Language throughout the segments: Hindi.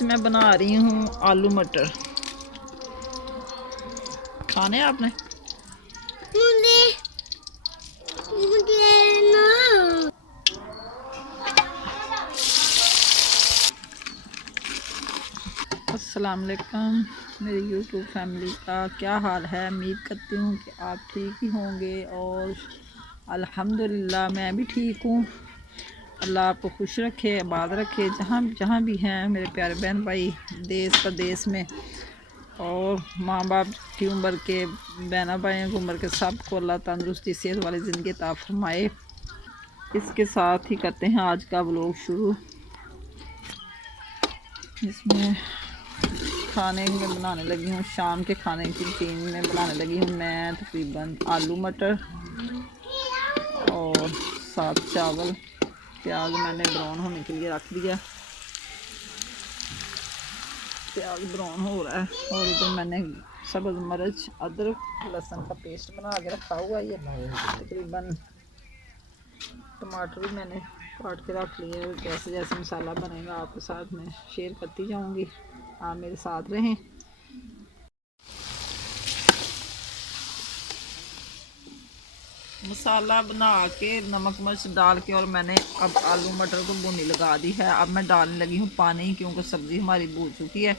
आज मैं बना रही हूँ आलू मटर। खाने आपने? अस्सलाम वालेकुम मेरी यूट्यूब फैमिली का क्या हाल है। उम्मीद करती हूँ कि आप ठीक ही होंगे और अल्हम्दुलिल्लाह मैं भी ठीक हूँ। अल्लाह आपको खुश रखे, आबाद रखे, जहाँ भी हैं मेरे प्यारे बहन भाई देश प्रदेश में, और माँ बाप की उम्र के, बहना भाइयों की उम्र के सबको अल्लाह तंदुरुस्ती सेहत वाली ज़िंदगी अता फरमाए। इसके साथ ही करते हैं आज का व्लॉग शुरू। इसमें खाने में बनाने लगी हूँ, शाम के खाने की रूटीन में बनाने लगी हूँ मैं तकरीबन आलू मटर और साथ चावल। प्याज मैंने ब्राउन होने के लिए रख दिया, प्याज ब्राउन हो रहा है। और इधर मैंने सब्ज़ मिर्च अदरक लहसुन का पेस्ट बना के रखा हुआ है। ये तकरीबन टमाटर भी मैंने काट के रख लिए। जैसे जैसे मसाला बनेगा आपके साथ मैं शेयर करती जाऊंगी, आप मेरे साथ रहें। मसाला बना के नमक मिर्च डाल के और मैंने अब आलू मटर को भुनी लगा दी है। अब मैं डालने लगी हूँ पानी, क्योंकि सब्ज़ी हमारी भून चुकी है।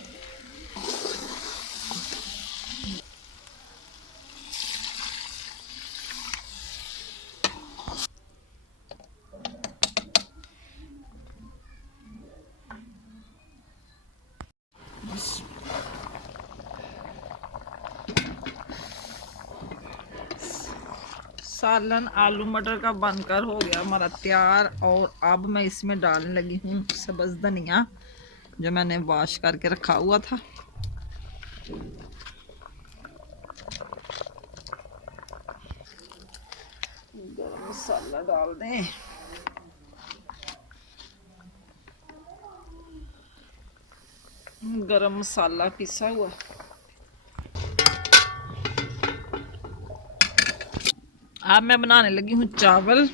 सालन आलू मटर का बनकर हो गया हमारा तैयार। और अब मैं इसमें डालने लगी हूँ सब्ज़ धनिया जो मैंने वॉश करके रखा हुआ था। गरम मसाला डाल दें। गरम मसाला पिसा हुआ। अब मैं बनाने लगी हूँ चावल,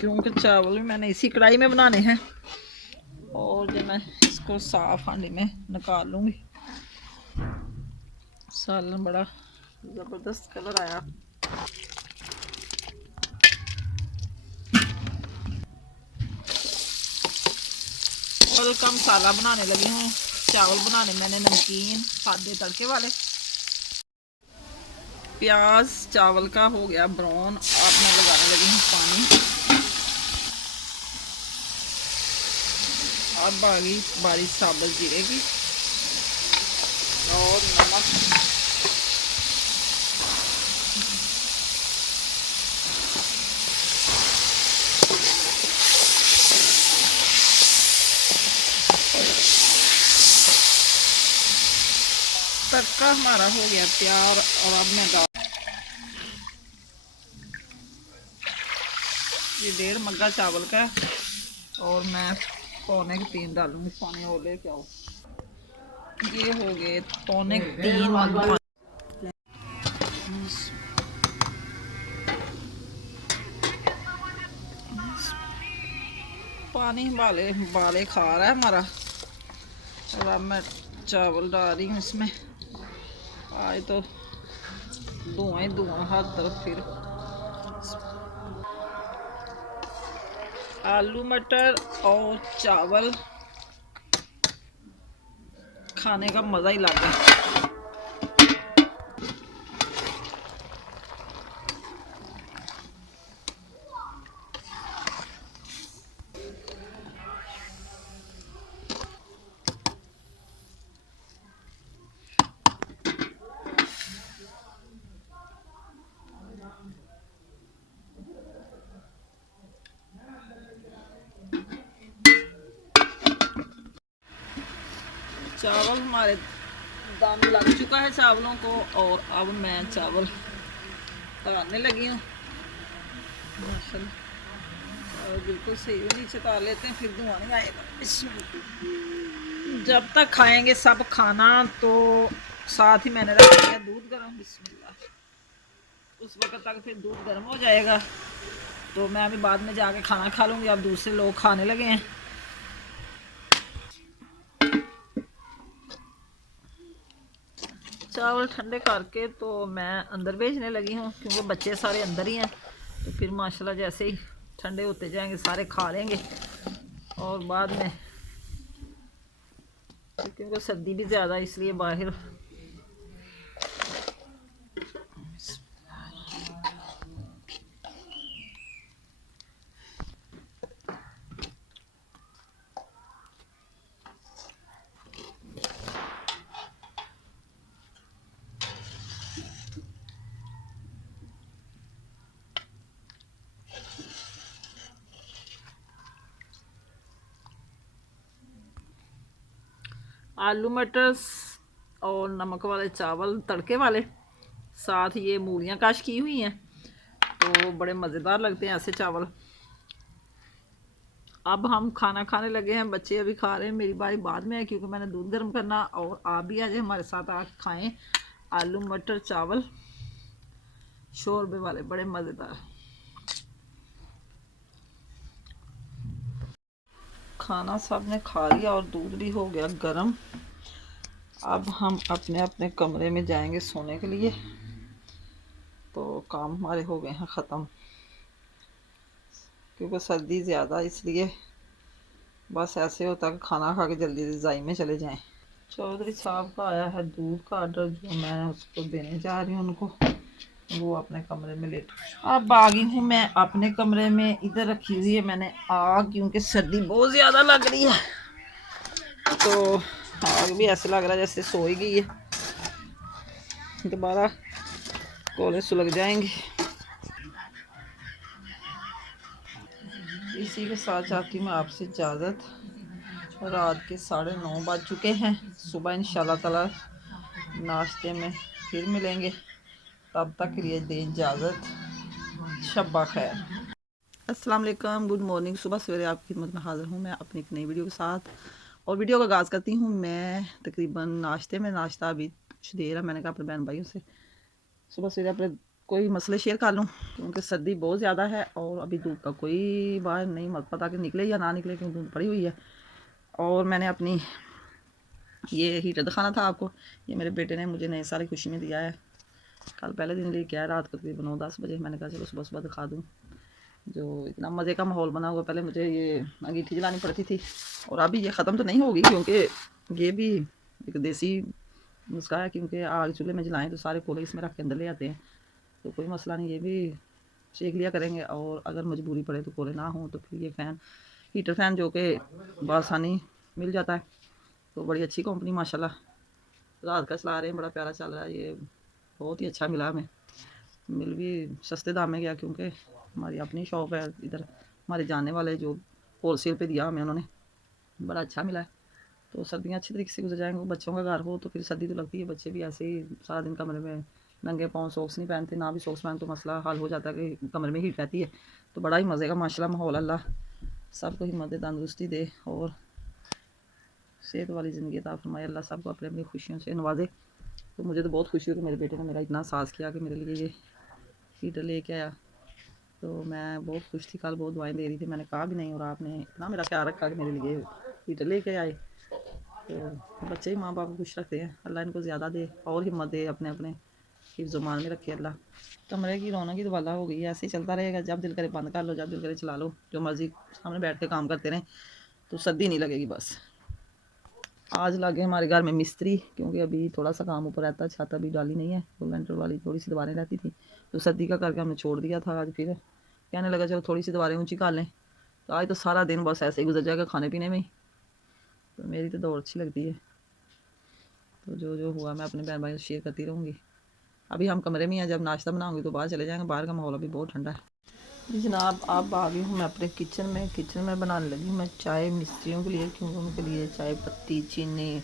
क्योंकि चावल भी मैंने इसी कढ़ाई में बनाने हैं। और जब मैं इसको साफ हांडी में निकाल लूँगी। सालन बड़ा ज़बरदस्त कलर आया। चावल का मसाला बनाने लगी हूँ। चावल बनाने मैंने नमकीन सादे तड़के वाले। प्याज चावल का हो गया ब्राउन। अब मैं लगाने लगी हूँ पानी। अब आ गई बारी साबुत जीरे की और नमक। तड़का हमारा हो गया तैयार। और अब मैं डाल ये 1.5 मग्गा चावल का, और मैं पौने के 3 डालूंगी पानी। और लेके आओ, ये हो गए पौने 3 मग्गा। पानी बाले खा रहा है हमारा। और अब मैं चावल डाल रही हूँ इसमें। आज तो धुआं ही धुआं हर तरफ। फिर आलू मटर और चावल खाने का मज़ा ही अलग है। चावल हमारे दम लग चुका है चावलों को। और अब मैं चावल तलाने लगी हूँ। बिल्कुल सही है, नीचे तार लेते हैं फिर धुआं नहीं आएगा। जब तक खाएंगे सब खाना, तो साथ ही मैंने रख दिया दूध गर्म। बिस्मिल्लाह। उस वक्त तक फिर दूध गर्म हो जाएगा, तो मैं अभी बाद में जाके खाना खा लूँगी। अब दूसरे लोग खाने लगे हैं। चावल ठंडे करके तो मैं अंदर भेजने लगी हूँ, क्योंकि बच्चे सारे अंदर ही हैं। तो फिर माशाल्लाह जैसे ही ठंडे होते जाएंगे सारे खा लेंगे। और बाद में क्योंकि सर्दी भी ज़्यादा है इसलिए बाहर आलू मटर और नमक वाले चावल तड़के वाले, साथ ये मूलियाँ काश की हुई हैं, तो बड़े मज़ेदार लगते हैं ऐसे चावल। अब हम खाना खाने लगे हैं, बच्चे अभी खा रहे हैं, मेरी बारी बाद में है क्योंकि मैंने दूध गर्म करना। और आप भी आज हमारे साथ आके खाएं आलू मटर चावल शोरबे वाले, बड़े मज़ेदार। खाना सब ने खा लिया और दूध भी हो गया गर्म। अब हम अपने अपने कमरे में जाएंगे सोने के लिए। तो काम हमारे हो गए हैं ख़त्म, क्योंकि सर्दी ज़्यादा इसलिए बस ऐसे होता है कि खाना खा के जल्दी रज़ाई में चले जाएं। चौधरी साहब का आया है दूध का ऑर्डर, जो मैं उसको देने जा रही हूँ उनको। वो अपने कमरे में लेट। अब आ गई हूँ मैं अपने कमरे में, इधर रखी हुई है मैंने आग, क्योंकि सर्दी बहुत ज़्यादा लग रही है। तो आग भी ऐसे लग रहा है जैसे सो ही गई है, दोबारा कोले सुलग जाएंगे। इसी के साथ चाहती हूँ मैं आपसे इजाज़त। रात के 9:30 बज चुके हैं। सुबह इंशाल्लाह ताला नाश्ते में फिर मिलेंगे, तब तक के लिए दें इजाज़त। शब्बा खैर। अस्सलाम वालेकुम, गुड मॉर्निंग। सुबह सवेरे आपकी खिदमत में हाज़िर हूँ मैं अपनी एक नई वीडियो के साथ। और वीडियो का आगाज़ करती हूँ मैं तकरीबन नाश्ते में। नाश्ता अभी कुछ देर है, मैंने कहा अपने बहन भाइयों से सुबह सवेरे अपने कोई मसले शेयर कर लूँ, क्योंकि सर्दी बहुत ज़्यादा है और अभी धूप का कोई बाहर नहीं मत पता कि निकले या ना निकले, क्योंकि धूप पड़ी हुई है। और मैंने अपनी ये हीटर दिखाना था आपको, ये मेरे बेटे ने मुझे नए साल की खुशी में दिया है। कल पहले दिन लेके आया रात को तकरीबन 9-10 बजे। मैंने कहा चलो सुबह सुबह दिखा दूँ। जो इतना मज़े का माहौल बना हुआ, पहले मुझे ये अंगीठी जलानी पड़ती थी, और अभी ये ख़त्म तो नहीं होगी, क्योंकि ये भी एक देसी नुस्खा है, क्योंकि आग चूल्हे में जलाएं तो सारे कोले इसमें रख के अंदर ले आते हैं। तो कोई मसला नहीं, ये भी सेक लिया करेंगे। और अगर मजबूरी पड़े तो कोले ना हो तो फिर ये फ़ैन, हीटर फ़ैन जो कि बआसानी मिल जाता है, तो बड़ी अच्छी कंपनी माशाल्लाह रात का चला रहे हैं, बड़ा प्यारा चल रहा है। ये बहुत ही अच्छा मिला हमें, मिल भी सस्ते दाम में गया, क्योंकि हमारी अपनी शॉप है इधर, हमारे जानने वाले जो होलसेल पे दिया हमें उन्होंने, बड़ा अच्छा मिला है। तो सर्दियाँ अच्छी तरीके से गुजर जाएंगे। बच्चों का घर हो तो फिर सर्दी तो लगती है, बच्चे भी ऐसे ही सारा दिन कमरे में नंगे पाँव, सॉक्स नहीं पहनते, ना भी सॉक्स पहन तो मसला हल हो जाता है कि कमरे में हीट रहती है। तो बड़ा ही मज़े का माशाल्लाह माहौल। अल्लाह सबको हिम्मत दे, तंदुरुस्ती दे और सेहत वाली ज़िंदगी अता फरमाए। अल्लाह सबको अपनी अपनी खुशियों से नवाजे। तो मुझे तो बहुत खुशी हुई कि मेरे बेटे ने मेरा इतना साथ किया कि मेरे लिए ये हीटर लेके आया। तो मैं बहुत खुश थी, कल बहुत दुआएं दे रही थी, मैंने कहा भी नहीं, और आपने इतना मेरा ख्याल रखा कि मेरे लिए हीटर लेके आए। तो बच्चे ही माँ बाप को खुश रखते हैं। अल्लाह इनको ज़्यादा दे और हिम्मत दे, अपने अपने हिफ्ज़-ओ-मान में रखे अल्लाह। कमरे की रौनक ही दुबाला हो गई है, ऐसे ही चलता रहेगा। जब दिल करे बंद कर लो, जब दिल करे चला लो, जो मर्ज़ी सामने बैठ के काम करते रहें, तो सर्दी नहीं लगेगी। बस आज लगे हमारे घर में मिस्त्री, क्योंकि अभी थोड़ा सा काम ऊपर रहता है, छत अभी डाली नहीं है, तो लेंटर वाली थोड़ी सी दीवारें रहती थी, तो सर्दी का करके हमने छोड़ दिया था। आज फिर कहने लगा चलो थोड़ी सी दीवारें ऊँची कर लें। तो आज तो सारा दिन बस ऐसे ही गुजर जाएगा खाने पीने में ही। तो मेरी तो दौड़ अच्छी लगती है, तो जो जो हुआ मैं अपने बहन भाई से शेयर करती रहूँगी। अभी हम कमरे में हैं, जब नाश्ता बनाऊँगी तो बाहर चले जाएंगे, बाहर का माहौल अभी बहुत ठंडा है। जी जनाब, अब आ गई हूँ मैं अपने किचन में। किचन में बनाने लगी हूँ मैं चाय मिस्त्रियों के लिए, क्योंकि उनके लिए चाय पत्ती, चीनी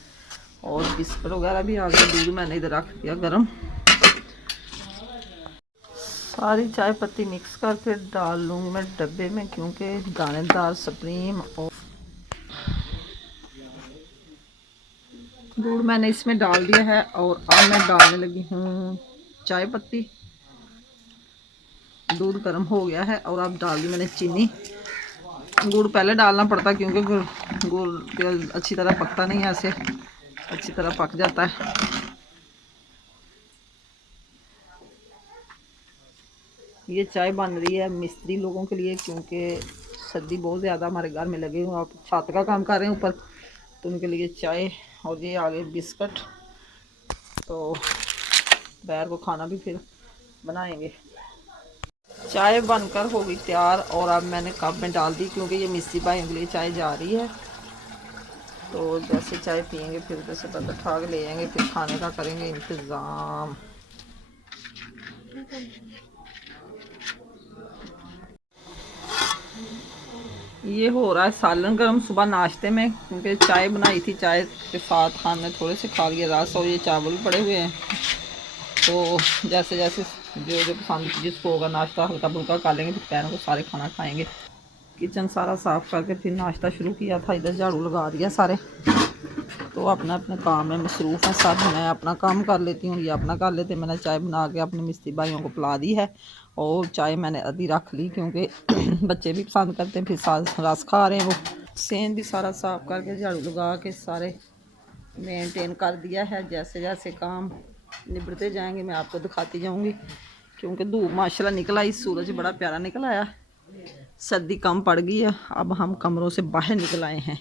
और बिस्कुट वगैरह भी आ गए। दूध मैंने इधर रख दिया गर्म। सारी चाय पत्ती मिक्स करके डाल लूँगी मैं डब्बे में, क्योंकि दानेदार सुप्रीम और दूध मैंने इसमें डाल दिया है। और अब मैं डालने लगी हूँ चाय पत्ती। दूध गर्म हो गया है और अब डाल दी मैंने चीनी। गुड़ पहले डालना पड़ता, क्योंकि गुड़ अच्छी तरह पकता नहीं है, ऐसे अच्छी तरह पक जाता है। ये चाय बन रही है मिस्त्री लोगों के लिए, क्योंकि सर्दी बहुत ज़्यादा हमारे घर में लगे हुए, आप छत का काम कर रहे हैं ऊपर, तो उनके लिए चाय। और ये आगे बिस्कुट, तो दोपहर को खाना भी फिर बनाएंगे। चाय बनकर हो गई तैयार और अब मैंने कप में डाल दी, क्योंकि ये मिस्त्री भाइयों के लिए चाय जा रही है। तो जैसे चाय पियेंगे फिर उधर से बर्तन उठा के ले जाएंगे, फिर खाने का करेंगे इंतज़ाम। ये हो रहा है सालन गर्म सुबह नाश्ते में, क्योंकि चाय बनाई थी, चाय के साथ खाने थोड़े से खा लिए रस, और ये चावल भी पड़े हुए हैं। तो जैसे जैसे जो जो पसंद जिसको होगा नाश्ता हल्का फुल्का खा लेंगे, फिर पैरों को सारे खाना खाएंगे। किचन सारा साफ़ करके फिर नाश्ता शुरू किया था, इधर झाड़ू लगा दिया सारे। तो अपना अपने काम में मसरूफ़ हैं सब। मैं अपना काम कर लेती हूँ, ये अपना कर लेते। मैंने चाय बना के अपने मिस्त्री भाइयों को पिला दी है, और चाय मैंने आधी रख ली, क्योंकि बच्चे भी पसंद करते हैं, फिर साथ रस खा रहे हैं वो। सेन भी सारा साफ़ करके झाड़ू लगा के सारे मेंटेन कर दिया है। जैसे जैसे काम निबड़ते जाएंगे मैं आपको दिखाती जाऊंगी, क्योंकि धूप माशाल्लाह निकला, इस सूरज बड़ा प्यारा निकल आया, सर्दी कम पड़ गई है। अब हम कमरों से बाहर निकल आए हैं,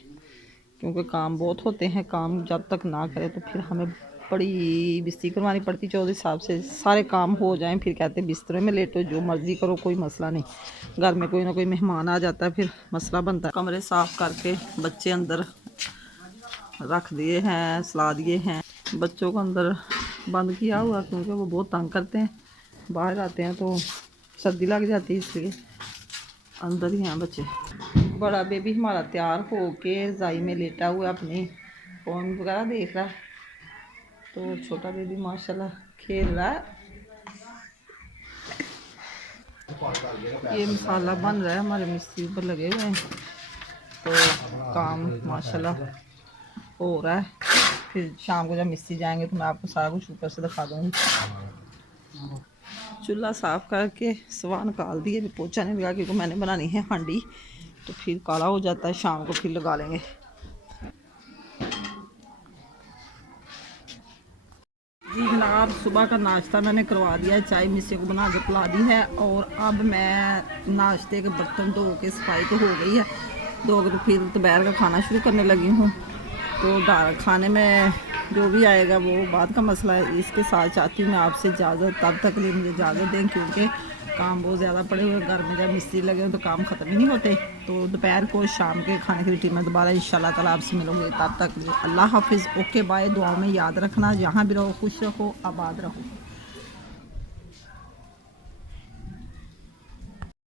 क्योंकि काम बहुत होते हैं। काम जब तक ना करें तो फिर हमें बड़ी बिस्ती करवानी पड़ती चौधरी साहब से। सारे काम हो जाएं फिर कहते हैं बिस्तरे में लेटो, जो मर्ज़ी करो, कोई मसला नहीं। घर में कोई ना कोई मेहमान आ जाता है, फिर मसला बनता है। कमरे साफ़ करके बच्चे अंदर रख दिए हैं, सला दिए हैं। बच्चों को अंदर बंद किया हुआ, क्योंकि वो बहुत तंग करते हैं, बाहर आते हैं तो सर्दी लग जाती है, इसलिए अंदर ही हैं बच्चे। बड़ा बेबी हमारा तैयार हो के रज़ाई में लेटा हुआ अपनी फ़ोन वगैरह देख रहा है। तो छोटा बेबी माशाल्लाह खेल रहा है। ये मसाला बन रहा है, हमारे मिस्त्री ऊपर लगे हुए हैं, तो काम माशाल्लाह हो रहा है। फिर शाम को जब मिस्त्री जाएंगे तो मैं आपको सारा कुछ ऊपर से दिखा दूँगी। चूल्हा साफ़ करके सवा निकाल दिए, फिर पोछा नहीं लगा, क्योंकि मैंने बनानी है हांडी, तो फिर काला हो जाता है, शाम को फिर लगा लेंगे। जी जनाब, सुबह का नाश्ता मैंने करवा दिया है, चाय मिस्त्री को बना के पिला दी है, और अब मैं नाश्ते के बर्तन धो के सफाई तो हो गई है, धो के तो फिर दोपहर का खाना शुरू करने लगी हूँ। तो खाने में जो भी आएगा वो बाद का मसला है। इसके साथ चाहती हूँ मैं आपसे इजाज़त, तब तक लिए मुझे इजाज़त दें, क्योंकि काम बहुत ज़्यादा पड़े हुए घर में। जब मिस्त्री लगे हो तो काम ख़त्म ही नहीं होते। तो दोपहर को शाम के खाने की रूटीन में दोबारा इंशाल्लाह ताला आपसे मिलूँगी। तब तक अल्लाह हाफिज़, ओके बाय। दुआ में याद रखना, जहाँ भी रहो खुश रहो, आबाद रहो।